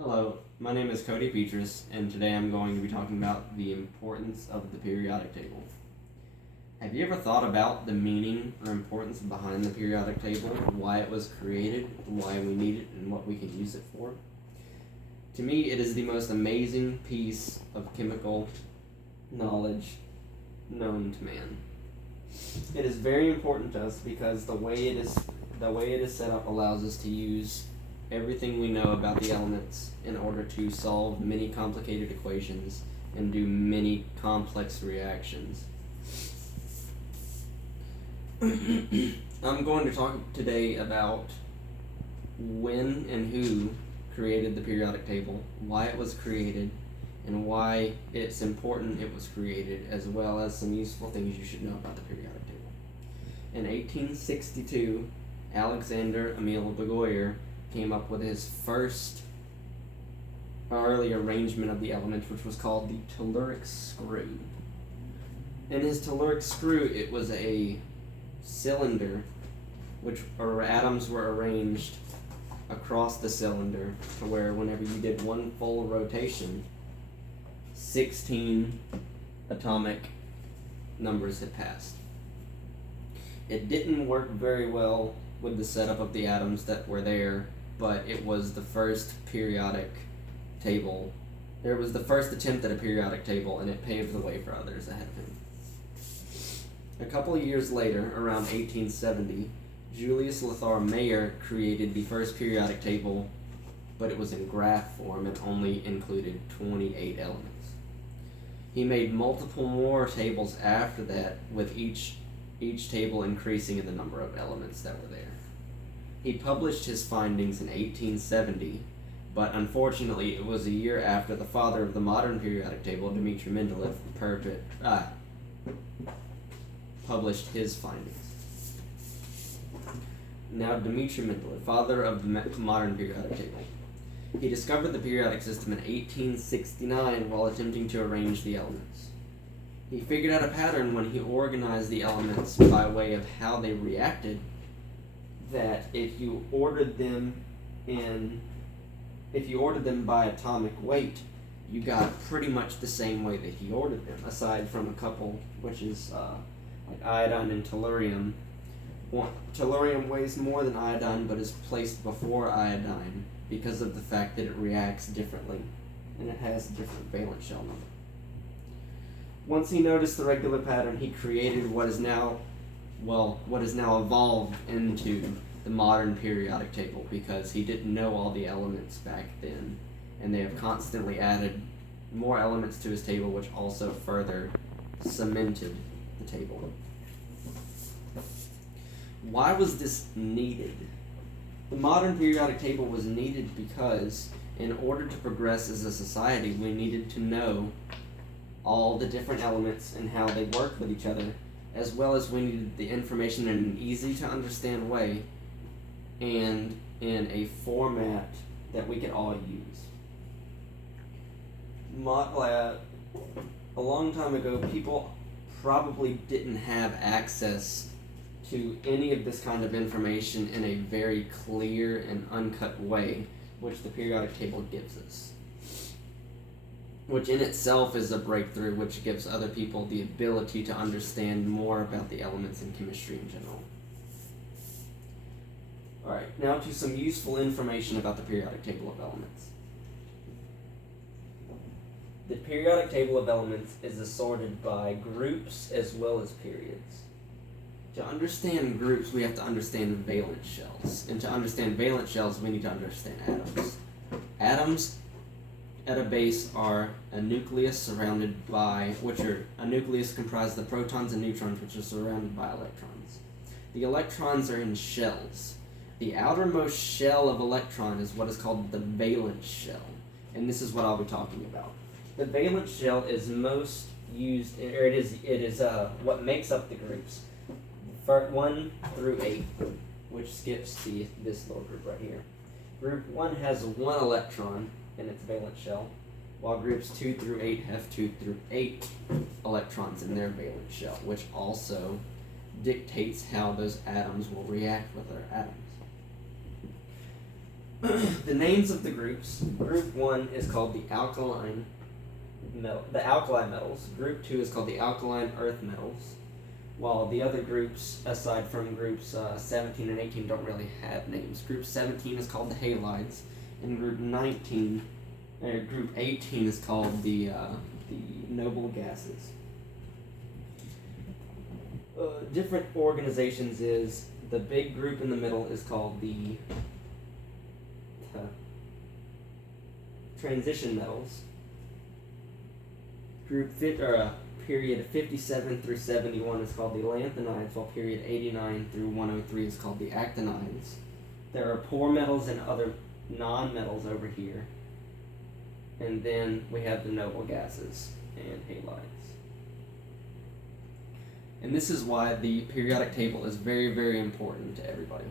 Hello, my name is Cody Petrus, and today I'm going to be talking about the importance of the periodic table. Have you ever thought about the meaning or importance behind the periodic table, why it was created, why we need it, and what we can use it for? To me, it is the most amazing piece of chemical knowledge known to man. It is very important to us because the way it is set up allows us to use everything we know about the elements in order to solve many complicated equations and do many complex reactions. I'm going to talk today about when and who created the periodic table, why it was created, and why it's important it was created, as well as some useful things you should know about the periodic table. In 1862, Alexander Emil Begoyer came up with his first early arrangement of the elements, which was called the telluric screw. In his telluric screw, it was a cylinder which atoms were arranged across the cylinder to where whenever you did one full rotation, 16 atomic numbers had passed. It didn't work very well with the setup of the atoms that were there, but it was the first periodic table. It was the first attempt at a periodic table, and it paved the way for others ahead of him. A couple of years later, around 1870, Julius Lothar Mayer created the first periodic table, but it was in graph form and only included 28 elements. He made multiple more tables after that, with each table increasing in the number of elements that were there. He published his findings in 1870, but unfortunately it was a year after the father of the modern periodic table, Dmitri Mendeleev, published his findings. Now, Dmitri Mendeleev, father of the modern periodic table, he discovered the periodic system in 1869 while attempting to arrange the elements. He figured out a pattern when he organized the elements by way of how they reacted, that if you ordered them by atomic weight, you got pretty much the same way that he ordered them, aside from a couple, which is like iodine and tellurium. Tellurium weighs more than iodine, but is placed before iodine because of the fact that it reacts differently, and it has a different valence shell number. Once he noticed the regular pattern, he created what is now evolved into the modern periodic table, because he didn't know all the elements back then, and they have constantly added more elements to his table, which also further cemented the table. Why was this needed? The modern periodic table was needed because in order to progress as a society, we needed to know all the different elements and how they work with each other, as well as we needed the information in an easy to understand way and in a format that we could all use. A long time ago, people probably didn't have access to any of this kind of information in a very clear and uncut way, which the periodic table gives us, which in itself is a breakthrough, which gives other people the ability to understand more about the elements in chemistry in general. Alright, now to some useful information about the periodic table of elements. The periodic table of elements is assorted by groups as well as periods. To understand groups, we have to understand valence shells, and to understand valence shells, we need to understand atoms. Atoms at a base are a nucleus surrounded by, a nucleus comprised of protons and neutrons, which are surrounded by electrons. The electrons are in shells. The outermost shell of electron is what is called the valence shell, and this is what I'll be talking about. The valence shell is most used, or it is what makes up the groups, 1 through 8, which skips this little group right here. Group 1 has 1 electron in its valence shell, while groups 2 through 8 have 2 through 8 electrons in their valence shell, which also dictates how those atoms will react with other atoms. the names of the groups. Group 1 is called the alkali metals. Group 2 is called the alkaline earth metals. While the other groups, aside from groups 17 and 18, don't really have names. Group 17 is called the halides, and group 18 is called the noble gases. Different organizations is the big group in the middle is called the transition metals. Period 57 through 71 is called the lanthanides, while period 89 through 103 is called the actinides. There are poor metals and other non-metals over here. And then we have the noble gases and halides. And this is why the periodic table is very, very important to everybody.